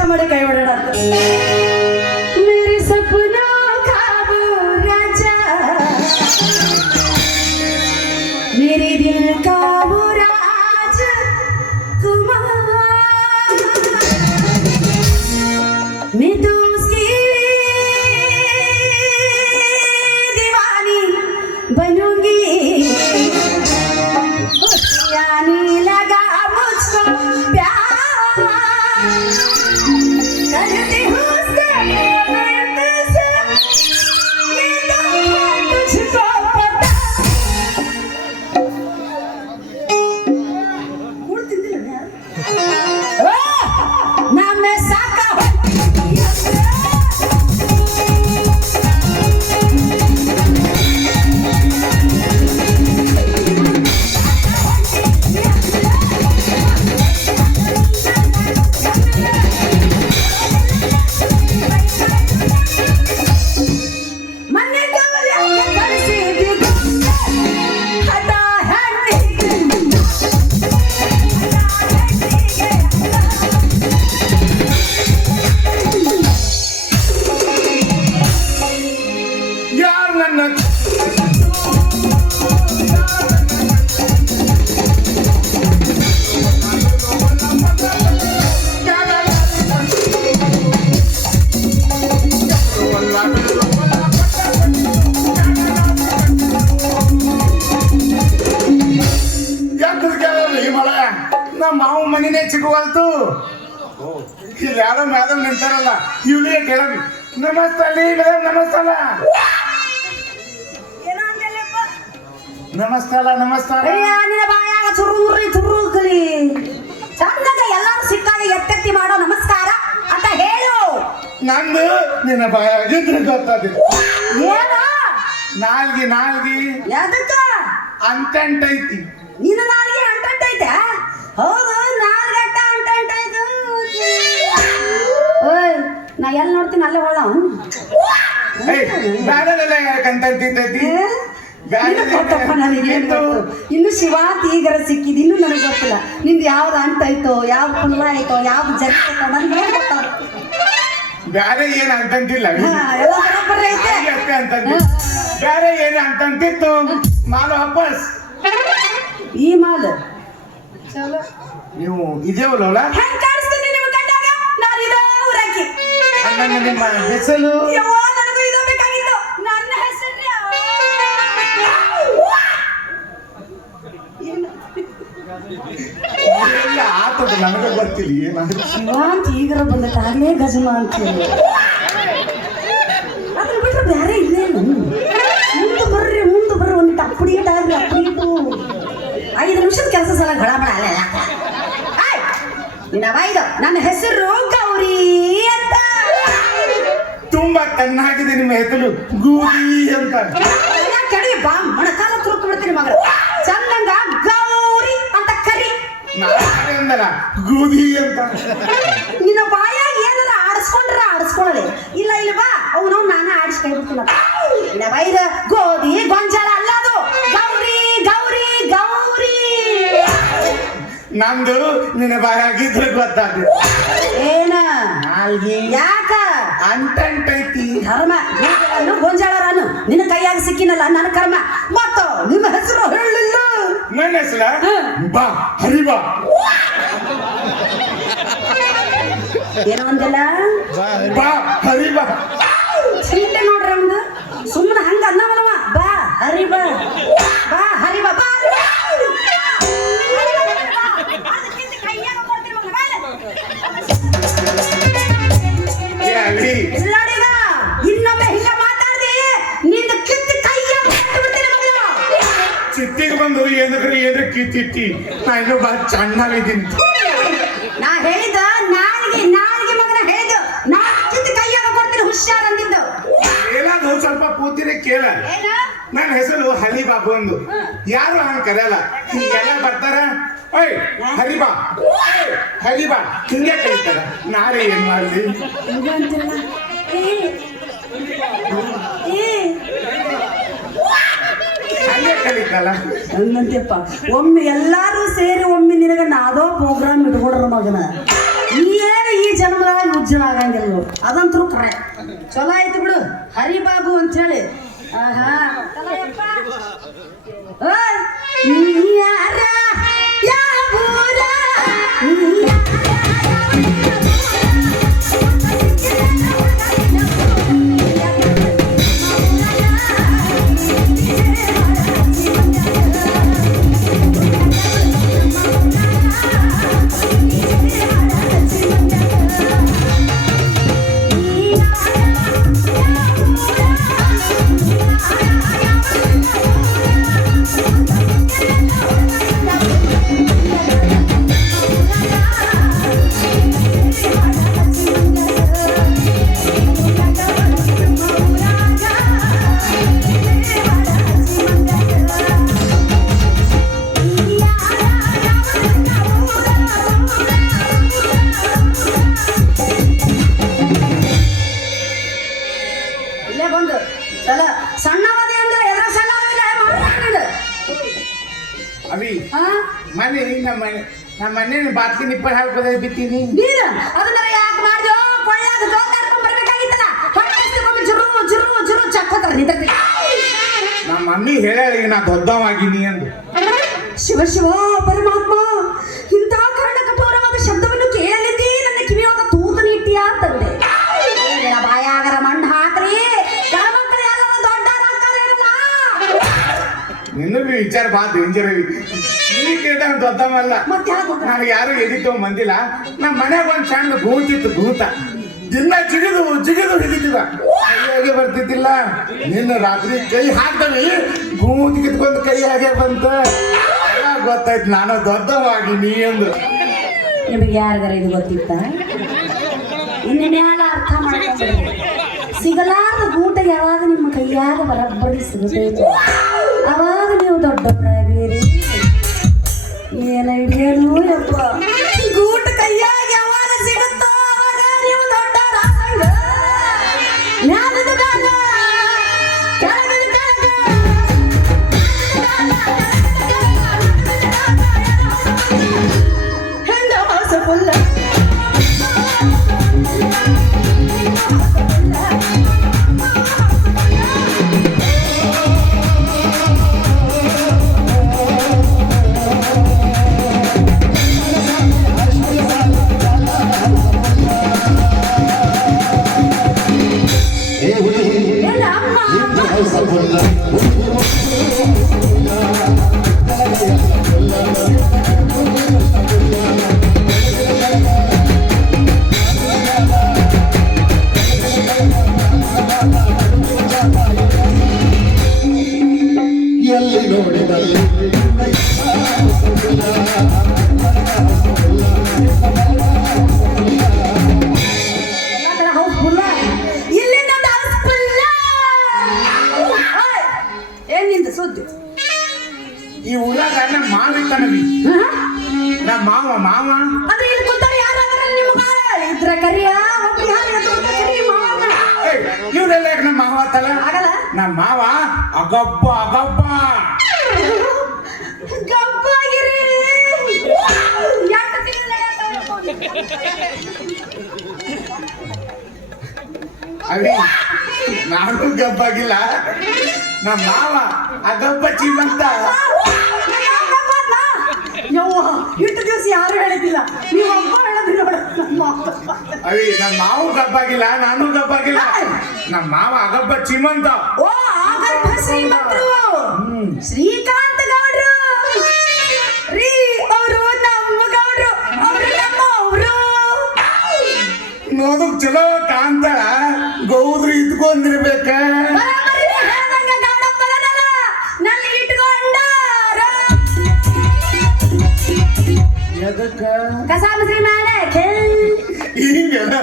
ಮಜಾ ಮಾಡಿ ಕೈ ಹೊಡೋಣ ಮೇರಿ ಸಪನಾ ಖಾಬ್ ರಾಜಾ ಮೇರೆ ದಿಲ್ ಕಾ वो राज कुमार मैं तो उसकी दीवानी बनूंगी यानी लगा मुझको प्यार करती हूँ उससे इंतजार ये तो तुझको पता गुड़ तिंदिಲ್ಲ यार ना मैं साका ಮಾವು ಮನಿನೇ ಚಿಕ್ಕವಲ್ತು ಇಲ್ಲಿ ಯಾರೋ ಮೇಡಮ್ ನಿಂತಾರಲ್ಲ ಇವಳಿಗೆ ಕೇಳೋದು ನಮಸ್ತಲ್ಲಿ ಮೇಡಮ್ ನಮಸ್ತಲ್ಲ ನಮಸ್ಕಾರ ನಮಸ್ಕಾರ ನಿನ್ನ ಬಾಯಾಗ ಚುರುರಿ ಚುರುಕಲಿ ಚಂದಾಗ ಎಲ್ಲಾರು ಸಿಕ್ಕಾಗ ಎತ್ತೆತ್ತಿ ಮಾಡೋ ನಮಸ್ಕಾರ ಅಂತ ಹೇಳು ನಂದು ನಿನ್ನ ಬಾಯಾಗಿದ್ರೆ ಗೊತ್ತಾದ ಏನ ನಾಲ್ಗಿ ನಾಲ್ಗಿ ಎದಕ್ಕ ಅಂತಂಟೈತಿ ನಿನ್ನ ನಾಲ್ಗೆ ಅಂಟಂಟೈತೆ ಹೌದು ನಾಲ್ಗಟ್ಟ ಅಂಟಂಟೈತು ಓಯ್ ನಾ ಎಲ್ಲಿ ನೋಡ್ತೀನಿ ಅಲ್ಲೇ ಹೊಳ್ಳ ಬ್ಯಾಡದಲ್ಲ ಯಾಕಂತಂತೈತಿ ಇನ್ನು ಶಿವಾತ್ ಈಗರ ಸಿಕ್ಕಿದ್ ಇನ್ನು ನನಗೆ ಗೊತ್ತಿಲ್ಲ ನಿಂದು ಯಾವ್ದು ಅಂಟಾಯ್ತೋ ಯಾವ್ದು ಪುಲ್ಲ ಆಯ್ತೋ ಯಾವ್ದು ಜರ್ತೈತೋ ನನಗೆ ಏನ್ ಗೊತ್ತಾವ ಬ್ಯಾರೆ ಏನ್ ಅಂತಂತಿಲ್ಲ ಎಲ್ಲ ಬರೋಬ್ಬರಿ ಐತೆ ಅಷ್ಟೇ ಅಂತಂತಿ ಬ್ಯಾರೆ ಏನ್ ಅಂತಂತಿತ್ತು ಮಾಲು ವಾಪಸ್ ಈ ಮಾಲ್ ಚಲೋ ನೀವು ಇದೇವಲ್ಲ ಹೆಂಗ್ ಕಾಣಿಸ್ತೀನಿ ನಿಮ್ಮ ಕಣ್ಣಾಗ ನಾನು ಇದೋ ಊರಾಕಿ ನನ್ನ ನಿಮ್ಮ ಹೆಸರು ಯವ್ವ ನನಗೂ ಇದೋ ಬೇಕಾಗಿತ್ತು ನನ್ನ ಹೆಸರು ಆತದ ನನಗೆ ಗೊತ್ತಿಲ್ಲ ಏನಾದ್ರು ಶಿವಾಂತ್ ಈಗರ ಬಂದಟ್ಟಾಗಲೇ ಗಜಮ ಅಂತ ಹೇಳಿ ಅದ್ರ ಬಿಟ್ರೆ ಬೇರೆ ಇಲ್ಲೇನು ಮುಂದೆ ಬರ್ರಿ ಒಂದು ಅಪ್ಡೇಟ್ ಆಗ್ರಿ ಅಪ್ಡೇಟು 5 ನಿಮಿಷದ ಕೆಲಸ ಸಲ ಗಳಬಳ ಅಲ್ಲ ಇದು ನನ್ನ ಹೆಸರು ಗೌರಿ ಅಂತ ತುಂಬಾ ಚೆನ್ನಾಗಿದೆ ನಿಮ್ಮ ಹೆಸರು ಗೂರಿ ಅಂತ ಕೆಡವಿ ಬಾ ಮೊಣಕಾಲ ತುರುಕು ಬಿಡ್ತೀನಿ ಮಗ ಚಂದಂಗ ಗೌರಿ ಅಂತ ಕರಿ ಅಂದಲ್ಲ ಗೂದಿ ಅಂತ ನಿನ್ನ ಬಾಯಾಗ ಏನಾರ ಆಡಿಸ್ಕೊಂಡ್ರ ಆಡಿಸ್ಕೊಳ್ಳಲಿ ಇಲ್ಲ ಇಲ್ಲ ಬಾ ಅವನು ನಾನು ಆಡಿಸ್ ಕೈ ಬಿಡ್ತೀನಿ ಇಲ್ಲ ಬೈದ ಗೋಧಿ ಗೊಂಜಾಳ ಅಲ್ಲ ಅದು ಗೌರಿ ಗೌರಿ ಗೌರಿ ನಮ್ದು ನಿನ್ನ ಬಾಯಾಗಿದ್ರೆ ಗೊತ್ತಾಗ ಏನ ನಾಲ್ಗಿ ಯಾಕ ಅಂತಂಟೈತಿ ಧರ್ಮ ಗೊಂಜಾಳರನ್ನು ನಿನ್ನ ಕೈಯಾಗ ಸಿಕ್ಕಿನಲ್ಲ ನನ್ನ ಕರ್ಮ ಮತ್ತ ನಿಮ್ಮ ಹೆಸರು ಹೇಳಲಿಲ್ಲ ನನ್ನ ಹೆಸರ ಬಾ ಹರಿಬಾ ಏನೋ ಒಂದಿಲ್ಲ ಬಾ ಹರಿಬಾ ಚಿಂತೆ ನೋಡ್ರಿ ಒಂದು ಸುಮ್ಮನೆ ಹಂಗ ಅನ್ನವನವ ಬಾ ಹರಿಬಾ ಬಾ ಹರಿಬಾ ಬಾ ಇನ್ನೊಮ್ಮೆ ಹಿಂಗ ಮಾತಾಡ್ದೆ ನಿಂದ ಕಿತ್ತು ಕೈಯ ಚಿತ್ತಿಗೆ ಬಂದು ಏನಾದ್ರು ಕಿತ್ತಿಟ್ಟಿ ನಾ ಇನ್ನೂ ಬಾ ಚೆನ್ನಾಗಿದ್ದೀನಿ ನಾ ಹೇಳಿದ ನಾಲ್ಗೆ ಮಗನ ಹೇಳಿದ್ದು ನಾ ಕಿತ್ತು ಕೈಯಾಗ ಕೊಡ್ತೀನಿ ಹುಷಾರ್ ಅಂದಿದ್ದು ಏನಾದ್ರು ಸ್ವಲ್ಪ ಕೂತಿರೆ ಕೇಳ ನನ್ನ ಹೆಸರು ಹಲಿಬಾಬು ಅಂದು ಯಾರು ಹಂಗ ಕರೆಯಲ್ಲ ಹೀಗೆಲ್ಲ ಬರ್ತಾರ ಓಯ್ ಹರಿಬಾ ಹರಿಬಾ ಹಿಂಗೆ ಕರೀತಾರ ನಾರೇ ಏನ್ ಮಾಡ್ಲಿ ಹಂಗೆ ಕರೀತಲ್ಲ ಹಂಗಂತಪ್ಪ ಒಮ್ಮೆ ಎಲ್ಲಾರು ಸೇರಿ ಒಮ್ಮೆ ನಿನಗ ನಾದೋ ಪ್ರೋಗ್ರಾಮ್ ಇಟ್ಕೊಡ್ರ ಮಗನ ಏನು ಈ ಜನ್ಮದಾಗ ಉಜ್ಜಲ ಆಗಂಗಿಲ್ಲ ನೋಡು. ಅದಂತೂ ಕರೆ ಚಲೋ ಆಯ್ತು ಬಿಡು ಹರಿಬಾಬು ಅಂತ ಹೇಳಿ ಆಹಾ ಚಲೋ ಯಪ್ಪ. ಓಯ್, ನೀ ಯಾರ ಯಾವ ಊರ? ನೀ ಇಲ್ಲೇ ಬಂದು ಚಲೋ ಸಣ್ಣವದೇ ಅಂದ್ರೆ ಎದ್ರ ಸಣ್ಣವಿಲ್ಲ ಮಾಡ್ಕೊಂಡು ಅವಿ ಹಾ ಮನೆ ನಮ್ಮ ಮನೆ ಬಾತ್ಲಿ ನಿಪ್ಪಲ್ ಹಾಕೋದೇ ಬಿತ್ತೀನಿ ನೀನು ಅದನ್ನ ಯಾಕೆ ಮಾಡ್ದೋ ಕೊಳ್ಳಾಗ ಜೋತಾಡ್ಕೊಂಡ್ ಬರ್ಬೇಕಾಗಿತ್ತಲ್ಲ ಹೊಟ್ಟೆಸ್ಕೊಂಡ್ ಜುರು ಜುರು ಜುರು ಚಕ್ಕೋತಾರ ನಿಂತ ನಮ್ಮ ಮಮ್ಮಿ ಹೇಳ ನಾ ದೊಡ್ಡವಾಗಿನಿ ಅಂದು ಶಿವ ಶಿವ ಪರಮಾತ್ಮ ಇಂಥ ಕರ್ಣ ಕಠೋರವಾದ ಶಬ್ದವನ್ನು ಕೇಳಲಿದ್ದಿ ನನ್ನ ಕಿವಿಯೊಳಗ ತೂತು ಇಟ್ಟಿಯಾ ಅಂತಂದೆ ಬಾಯಾಗರ ಮಣ್ಣು ಹಾಕ್ರಿ ಗಣಮಕ್ಕಳು ಎಲ್ಲರೂ ದೊಡ್ಡವರಾಗ್ತಾರೇನಲ್ಲ ನಿನ್ನೂ ವಿಚಾರ ಬಾ ಡೇಂಜರ್ ಅವಿ ನೀ ಕೇಳ್ದಂಗ ದೊಡ್ಡವಲ್ಲ ಮತ್ತೆ ಯಾಕೆ ನನಗೆ ಯಾರು ಎದಿತೋ ಮಂದಿಲ್ಲ ನಮ್ಮ ಮನ್ಯಾಗ ಒಂದ್ ಸಣ್ಣ ಭೂತಿತ್ತು ಭೂತ ದಿನ ಜಿಗಿದು ಜಿಗಿದು ಹಿಡಿತಿದ ಕೈಯಾಗೆ ಬರ್ತಿದ್ದಿಲ್ಲ ನಿನ್ನ ರಾತ್ರಿ ಕೈ ಹಾಕ್ದವಿ ಭೂತಿ ಕಿತ್ಕೊಂಡು ಕೈ ಹಾಗೆ ಬಂತ ಎಲ್ಲ ಗೊತ್ತಾಯ್ತು ನಾನು ದೊಡ್ಡವಾಗಿ ಎಂದು ನಿಮಗೆ ಯಾರಿಗಾರ ಇದು ಗೊತ್ತಿತ್ತ ಇನ್ನೇನೆಲ್ಲ ಅರ್ಥ ಮಾಡ್ಕೊಂಡು ಸಿಗಲಾರದ ಗೂಟ ಯಾವಾಗ ನಿಮ್ಮ ಕೈಯಾಗ ಬರಬ್ಬರಿ ಸಿಗಬೇಕು ಅವಾಗ ನೀವು ದೊಡ್ಡವರಾಗಿರಿ ಏನ ಹಿಡಿಯನು ಯಪ್ಪ ಗೂಟ ಕೈಯಾಗ ಯಾವಾಗ ಸಿಗುತ್ತೋ ಅವಾಗ ನೀವು ದೊಡ್ಡವರಾಗಂಗ ಜ್ಞಾನದ ದಾನ ಕೆಳಗಿನ ಕೆಳಗ ಹೆಂಗ ಹೊಸ ಫುಲ್ಲ ಎಲ್ಲಿ ನೋಡಿದಲ್ಲಿ ಏನಿಂದ ಸುದ್ದಿ ಈ ಊರಾಗ ನಮ್ಮ ಮಾವ ಇರ್ತಾನವಿ ನಮ್ಮ ಮಾವ ಅಂದ್ರೆ ಇಲ್ಲಿ ಕೂತಾರೆ ಯಾರಾದ್ರೆ ನಿಮ್ಮ ಇದ್ರ ಕರಿಯ ಒಬ್ಬ ಯಾರು ಮಾವನ ಇವರೆಲ್ಲ ನಮ್ಮ ಮಾವ ಆತಲ್ಲ ಆಗಲ್ಲ ನಮ್ಮ ಮಾವ ಅಗಬ್ಬ ಅಗಬ್ಬ ಗಬ್ಬಾಗಿರಿ ಯಾಕೆ ಅಲ್ಲಿ ನಾನು ಗಬ್ಬಾಗಿಲ್ಲ ನಮ್ಮ ಮಾವ ಅಗಬ್ಬ ಚೀಮಂತ ಯವ್ವ ಇಷ್ಟು ದಿವಸ ಯಾರು ಹೇಳಿದ್ದಿಲ್ಲ ನೀವು ಒಬ್ಬ ಹೇಳೋದಿಲ್ಲ ಅವಿ ನಮ್ಮ ಮಾವು ಗಬ್ಬಾಗಿಲ್ಲ ನಾನು ಗಬ್ಬಾಗಿಲ್ಲ ನಮ್ಮ ಮಾವ ಅಗಬ್ಬ ಚೀಮಂತ ಓ ಆಗರ್ಭ ಶ್ರೀಮಂತರು ಶ್ರೀಕಾಂತ ಗೌಡ್ರು ರೀ ಅವರು ನಮ್ಮ ಗೌಡ್ರು ಅವರು ನಮ್ಮ ಅವರು ನೋದಕ್ ಚಲೋ ಕಾಂತಾಳ ಗೌದ್ರಿ ಇದ್ಕೊಂಡಿರ್ಬೇಕ ನನ್ನ ಇಟ್ಕೊಂಡಾರ ಎದಕ್ಕ ಕಸಾಮಶ್ರೀ ಮಾಡಕ್ಕೆ ಹಿಂಗೆಲ್ಲ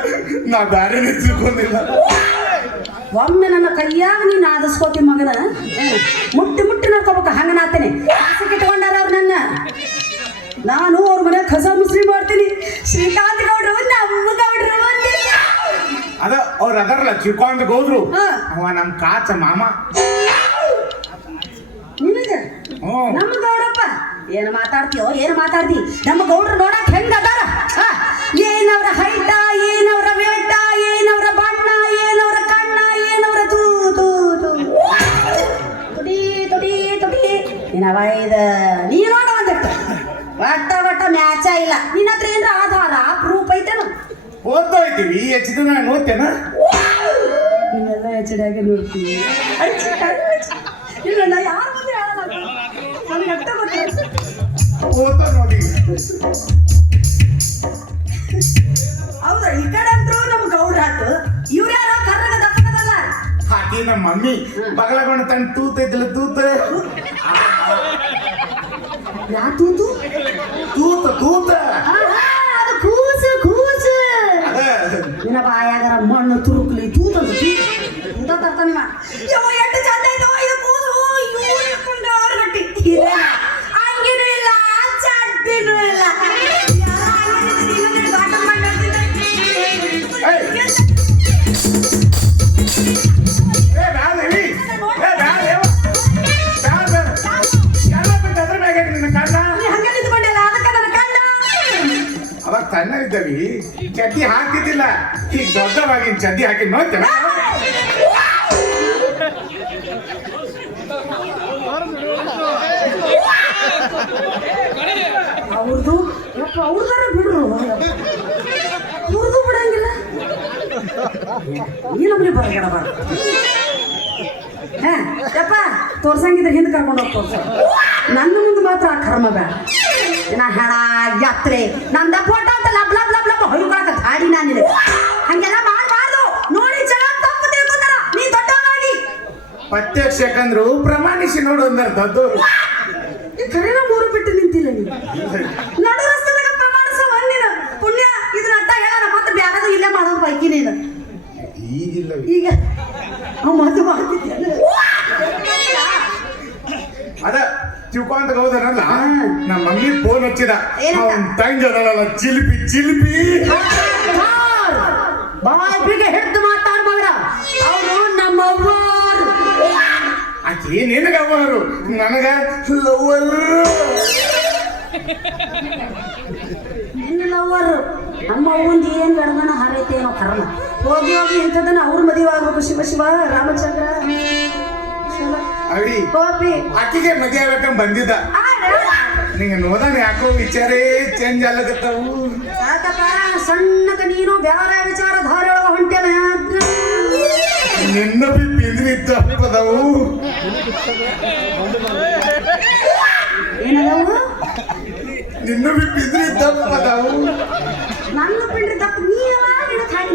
ನಾ ಬ್ಯಾರೆ ತಿಳ್ಕೊಂಡಿಲ್ಲ ಒಮ್ಮೆ ನನ್ನ ಕೈಯಾಗ ನೀನು ಆದಸ್ಕೋತಿ ಮಗನ ಮುಟ್ಟಿ ಮುಟ್ಟಿ ನೋಡ್ಕೋಬೇಕು ಹಂಗ ನಾತೇನೆ ಆಸೆ ಇಟ್ಕೊಂಡಾರ ಅವ್ರು ನನ್ನ ನಾನು ಅವ್ರ ಮನೆ ಕಸ ಮುಸ್ರಿ ಮಾಡ್ತೀನಿ ಶ್ರೀಕಾಂತ್ ಗೌಡ್ರು ನಮ್ಮ ಗೌಡ್ರು ಅದ ಅವ್ರ ಅದರಲ್ಲ ಚಿರ್ಕೊಂಡ್ ಗೌದ್ರು ಹಾ. ಅವ ನಮ್ ಕಾಚ ಮಾಮ ನಿನಗೆ ಹ್ಮ್ ನಮ್ಮ ಗೌಡಪ್ಪ ಏನು ಮಾತಾಡ್ತೀಯೋ ಏನು ಮಾತಾಡ್ತಿ ನಮ್ಮ ಗೌಡ್ರು ನೋಡಕ್ ಹೆಂಗ ಅದಾರ ಏನವ್ರ ಹೈಟ ಏನವ್ರ ವೇಟ ನಿನ್ನ ಹತ್ರ ಏನ್ರ ಆಧಾರ ಪ್ರೂಫ್ ಐತೇನ? ಓದ್ತಾ ಇದ್ದೀವಿ ಹೆಚ್ಚು ದಿನ ನೋಡ್ತೇನ ನೀನೆಲ್ಲ ಹೆಚ್ಚಿನಾಗೆ ನೋಡ್ತೀವಿ. ಇಲ್ಲ ನಾ ಯಾರ ಮುಂದೆ ಹೇಳಲ್ಲ, ನನಗೆ ಅರ್ಥ ಗೊತ್ತಿಲ್ಲ. ಓದ್ತಾ ನೋಡಿ. ಹೌದಾ? ಈ ಕಡೆ ಅಂತೂ ನಮ್ ಗೌಡ್ರ ಆತು, ಇವ್ರ ಯಾರೋ ಕರ್ರಗ ದಪ್ಪದಲ್ಲ. ಹಾಕಿ ನಮ್ಮ ಮಮ್ಮಿ ಬಗಲಗೊಂಡು ತನ್ನ ತೂತ ಇದ್ದಿಲ್ಲ ತೂತ ಯಾ ತೂತು? ತೂತ ತೂತ ಅದು ಕೂಸು ಕೂಸು. ನಿನ್ನ ಬಾಯಾಗರ ಮಣ್ಣು ತುರುಕ್ಲಿ ತೂತಂದು ಇಂತ ತರ್ತಾನೆ ಮಾ. ಯವ್ವ ಎಷ್ಟು ಚಂದ ಐತೋ ಇದು ಕೂಸು. ಇವ್ಕೊಂಡು ಅವ್ರ ಗಟ್ಟಿ ಇದೇನ ಹಂಗೇನೂ ಇಲ್ಲ, ಚಡ್ಡಿನೂ ಇಲ್ಲ. ಅವಾಗ ಸಣ್ಣರಿದ್ದೀವಿ ಚಡ್ಡಿ ಹಾಕಿದ್ದಿಲ್ಲ, ಈಗ ದೊಡ್ಡವಾಗಿನ ಚಡ್ಡಿ ಹಾಕಿ ನೋಡ್ತೇನೆ. ಅವ್ರದ್ದು ಯಪ್ಪ ಅವ್ರದಾರ ಬಿಡ್ರು, ಅವ್ರದ್ದು ಬಿಡಂಗಿಲ್ಲ. ಈ ನಮ್ಗೆ ಬರಗಡ ಬರ ಯಪ್ಪ ತೋರ್ಸಂಗಿದ್ರೆ ಹಿಂದೆ ಕರ್ಕೊಂಡು ಹೋಗಿ ತೋರ್ಸ. ನನ್ನ ಮುಂದೆ ಮಾತ್ರ ಆ ಕರ್ಮ ಬೇಡ. ನಾ ಹೆಣ ಯಾತ್ರೆ ನಂದ ಫೋಟೋ ಅಂತ ಲಬ್ ಲಬ್ ಲಬ್ ಲಬ್ ಹೊಯ್ಕೊಳಕ ಧಾಡಿ ನಾನಿದೆ. ಹಂಗೆಲ್ಲ ಮಾಡಬಾರ್ದು. ನೋಡಿ ಜನ ತಪ್ಪು ತಿಳ್ಕೊತಾರ. ನೀ ದೊಡ್ಡವನಾಗಿ ಪ್ರತ್ಯಕ್ಷ ಯಾಕಂದ್ರು ಪ್ರಮಾಣಿಸಿ ನೋಡು ಅಂದಾರ ದೊಡ್ಡವರು. ಕರೆನ ಮೂರು ಬಿಟ್ಟು ನಿಂತಿಲ್ಲ ನೀವು. ನಡು ರಸ್ತೆದಾಗ ಪ್ರಮಾಣಿಸ ನೀನು ಪುಣ್ಯ. ಇದನ್ನ ಅಡ್ಡ ಹೇಳ ಮತ್ತೆ ಬ್ಯಾರದು ಇಲ್ಲೇ ಮಾಡೋದು ಪೈಕಿ ನೀನು. ಈಗಿಲ್ಲ ಈಗ ಮತ್ತೆ ಮಾಡ್ತಿದ್ದೆ ಅದ ತಿಳ್ಕೊಂತ ಹೋದನಲ್ಲ, ನಮ್ಮ ಮಮ್ಮಿ ಫೋನ್ ಹಚ್ಚಿದ. ಏನಂತ? ಅವನ್ ತಂಗಿ ಅದಲ್ಲ ಚಿಲಿಪಿ ಚಿಲಿಪಿ ಬಾಯಿಗೆ ಹಿಡ್ದು ಮಾತಾಡ್ಬೇಡ. ಅವರು ನಮ್ಮವ್ವರು. ಆಕೆ ನಿನಗ ಅವರು ನನಗ ಲವ್ವರ್. ನಿನ್ನ ಲವ್ವರು ನಮ್ಮ ಅವ್ವಂದು ಏನ್ ಗಡಗಣ ಹಾರೈತೆ ಏನೋ ಕರ್ಮ. ಹೋಗಿ ಹೋಗಿ ಇಂಥದನ್ನ ಅವ್ರ ಮದುವೆ ಆಗ್ಬೇಕು. ಶಿವ ಶಿವ ರಾಮಚಂದ್ರ ಅವಿ ಗೋಪಿ ಆಕಿಗೆ ಮದುವೆ ಆಗ್ಬೇಕಂತ ಬಂದಿದ್ದ. ನಿಂಗೆ ನೋದಾನ ಯಾಕೋ ವಿಚಾರೇ ಚೇಂಜ್ ಆಗ್ಲಕತ್ತಾವು. ಯಾಕಪ್ಪ ಸಣ್ಣಕ ನೀನು ಬ್ಯಾರ ವಿಚಾರ ಧಾರೆ ಒಳಗ ಹೊಂಟೇನ? ನಿನ್ನ ಪಿಂದ್ರಿ ತಪ್ಪದವು. ಏನದವು? ನಿನ್ನ ಪಿಂದ್ರಿ ತಪ್ಪದವು. ನನ್ನ ಪಿಂಡ್ರಿ ತಪ್ಪು ನೀ ಯಾವಾಗ ಖಾಲಿ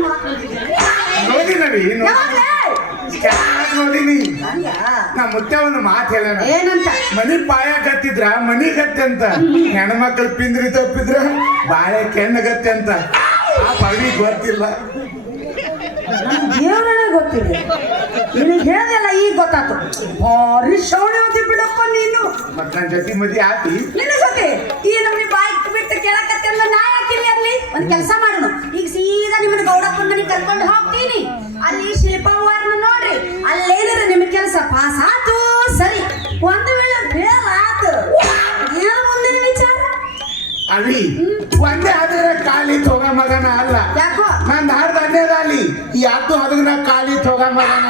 ನೋಡಿನವಿ ನೋಡಿನಿ. ನಾ ಮುತ್ತೆ ಒಂದು ಮಾತು ಹೇಳೋಣ. ಏನಂತ? ಮನಿ ಪಾಯ ಗತ್ತಿದ್ರ ಮನಿ ಗತ್ತೆ ಅಂತ, ಹೆಣ್ಮಕ್ಳು ಪಿಂದ್ರಿ ತಪ್ಪಿದ್ರ ಬಾಳೆ ಕೆಣ್ಣ ಗತ್ತೆ ಅಂತ. ಆ ಪವಿ ಗೊತ್ತಿಲ್ಲ. ನನ್ ದೇವರೇ ಗೊತ್ತಿದೆ. ನಿನಗೆ ಹೇಳ್ದಲ್ಲ ಈಗ ಗೊತ್ತಾತು. ಭಾರಿ ಶೌರ್ಯ ಹೋಗಿ ಬಿಡಪ್ಪ ನೀನು. ಮತ್ ನನ್ ಜೊತೆ ಮದ್ವೆ ಆತಿ. ನಿನ್ನ ಜೊತೆ ಈ ನಮ್ಗೆ ಬಾಯ್ಕ್ ಬಿಟ್ಟು ಕೇಳಕತ್ತೆಲ್ಲ ನಾ ಯಾಕಿಲ್ಲ ಅಲ್ಲಿ. ಒಂದ್ ಕೆಲಸ ಮಾಡೋಣ, ಈಗ ಸೀದಾ ನಿಮ್ಮನ್ನ ಗೌಡಪ್ಪನ ಮನೆಗೆ ಕರ್ಕೊಂಡು ಹೋಗ್ತೀನಿ. ಅಲ್ಲಿ ಶಿಲ್ಪವ್ವರ್ನ ನೋಡ್ರಿ, ಅಲ್ಲೇನಾರ ನಿಮ್ ಕೆಲಸ ಪಾಸ್ ಆತು ಸರಿ. ಒಂದು ವೇಳೆ ಫೇಲ್ ಆತು ಏನು ಮುಂದಿನ ವಿಚಾರ? ಅವಿ ಒಂದೇ ಆದ್ರೆ ಖಾಲಿ ತೋಗ ಮಗನ ಅಲ್ಲ. ಯಾಕೋ ನಂದ್ ಹಾಡ್ದ ಅನ್ನೇದಾಲಿ ಯಾತು ಅದನ್ನ ಖಾಲಿ ತೋಗ ಮಗನ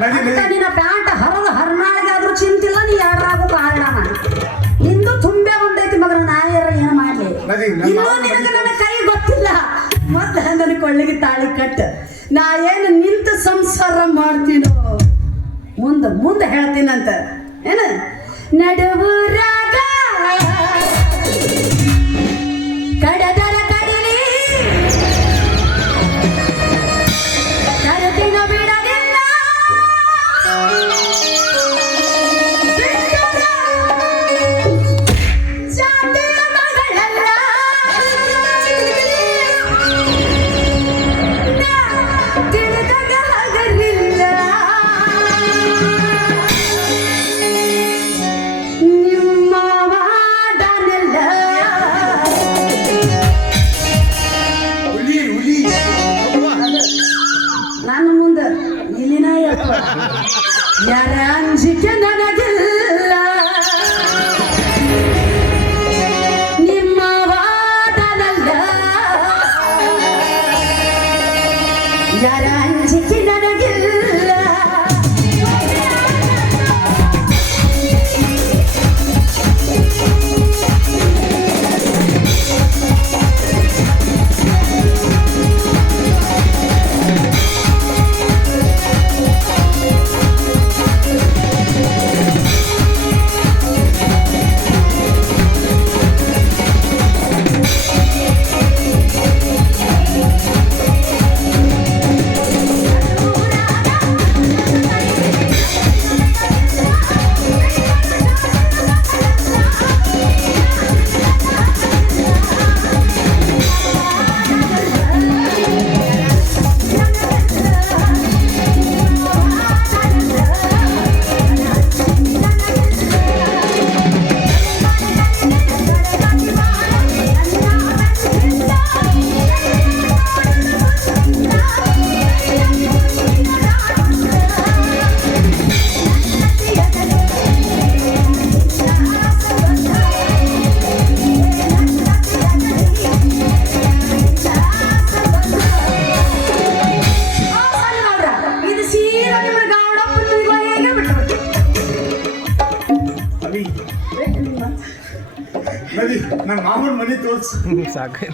ನದಿ ಅಂತ ನಿನ್ನ ಪ್ಯಾಂಟ್ ಹರದ ಹರ್ನಾಳಿಗಾದ್ರೂ ಚಿಂತಿಲ್ಲ. ನೀ ಎರಡರಾಗೂ ಕಾರಣ ಮಾಡಿ ನಿಂದು ತುಂಬೆ ಬಂದೈತಿ ಮಗನ. ನಾಯರ ಏನು ಮಾಡ್ಲಿ? ಇನ್ನೂ ನಿನಗೆ ನನ್ನ ಕೈ ಗೊತ್ತಿಲ್ಲ. ಮತ್ತೆ ನನ್ನ ಕೊಳ್ಳಿಗೆ ತಾಳಿ ಕಟ್ಟ. ನಾ ಏನು ನಿಂತು ಸಂಸಾರ ಮಾಡ್ತೀನೋ ಮುಂದೆ ಮುಂದೆ ಹೇಳ್ತೀನಂತ. ಏನ ನಡುವರಾಗ ಕಡದರ ಕಡಲಿ ಕರತಿನ ಬಿಡಲಿಲ್ಲ. ಜಾತಿಯ ಮಗಳಲ್ಲ ತಿಳಿದಾಗ ಹಗಲಿಲ್ಲ. ನಿಮ್ಮ ವಾದನೆಲ್ಲ ಹುಲಿ ಹುಲಿ ನನ್ನ ಮುಂದೆ ಇಲ್ಲಿನ ಯಪ್ಪ ಯಾರ ಅಂಜಿಕೆ ನನಗಿಲ್ಲ. ನಿಮ್ಮ ವಾದನಲ್ಲ ಯಾರ ಅಂಜಿಕೆ ನನಗಿಲ್ಲ. ಬಾಬುನ್ ಮನಿ ತೋರ್ಸ್ ಸಾಕು